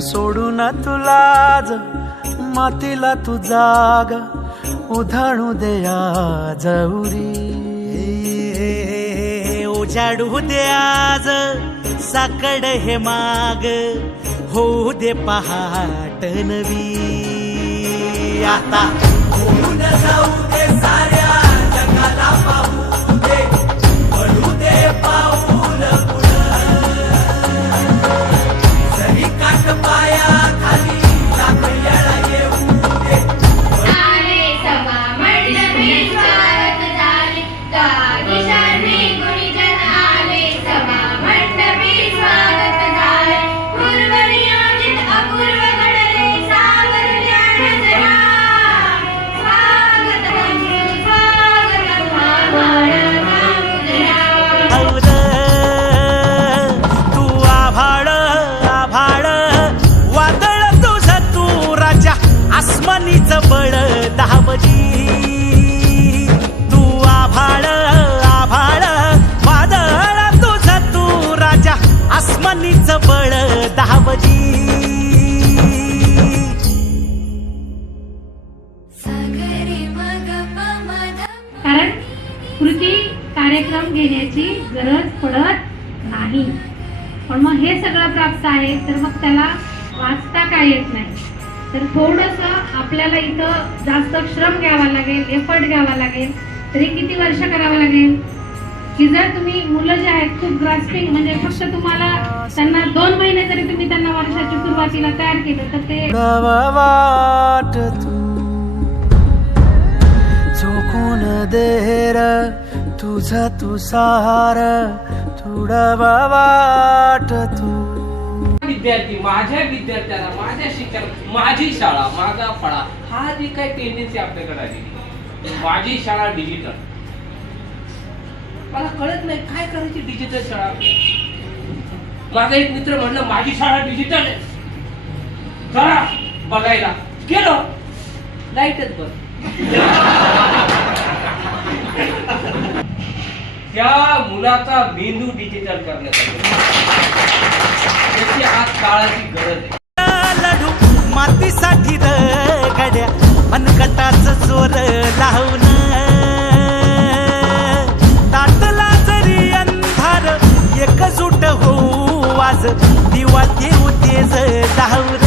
सोडून तुलाज मातीला तू जाग उधाणू दे आज उरी उजाडू दे आज साकड हे माग होऊ दे पहाट नवी आता होऊन जाऊ दे साऱ्या जगाला पाहू दे पडू दे पाऊल जरी काट पाया खाली लागल्याला येऊ दे आले सभा मंडपी स्वागत झाले दागिशाने गुणीजन आले सभा मंडपी स्वागत झाले पूर्व नियोजित अपूर्व घडले सावरल्या नजरा स्वागत तू आभाळ आभाळ वादळ तुझं तू राजा आसमानीच बळ दावजी तू आभाळ आभाळ वादळ तुझं तू राजा आसमानीच बळ दावजी कारण कृती कार्यक्रम घेण्याची गरज पडत नाही, पण मग हे सगळं प्राप्त आहे तर मग त्याला वाचता काय येत नाही. तर थोडंसं आपल्याला इथं जास्त श्रम घ्यावा लागेल, एफर्ट घ्यावा लागेल. तरी किती वर्ष करावं लागेल की जर तुम्ही मुलं जे आहेत खूप ग्रास्पिंग म्हणजे फक्त तुम्हाला त्यांना 2 महिने जरी तुम्ही त्यांना वर्षाच्या सुरुवातीला तयार केलं तर ते वाट तू चोकून देर तुझा तू सार तुडवा वाट तू विद्यार्थी माझ्या विद्यार्थ्याला माझ्या शिक्षक माझी शाळा माझा फळा हा जी काही टेंडन्सी आपल्याकडे आली माझी शाळा डिजिटल मला कळत नाही काय करायची डिजिटल शाळा. माझा एक मित्र म्हणलं माझी शाळा डिजिटल आहे चला बघायला गेलो लाईटच बंद. त्या मुलाचा मेंदू डिजिटल करण्यासाठी त्याची आज काळाची गरज आहे. लढू मातीसाठी गड्या मनगटाच जोर लावून ताटला जरी अंधार एकजूट होऊ आज दिवा देऊ तेज लावून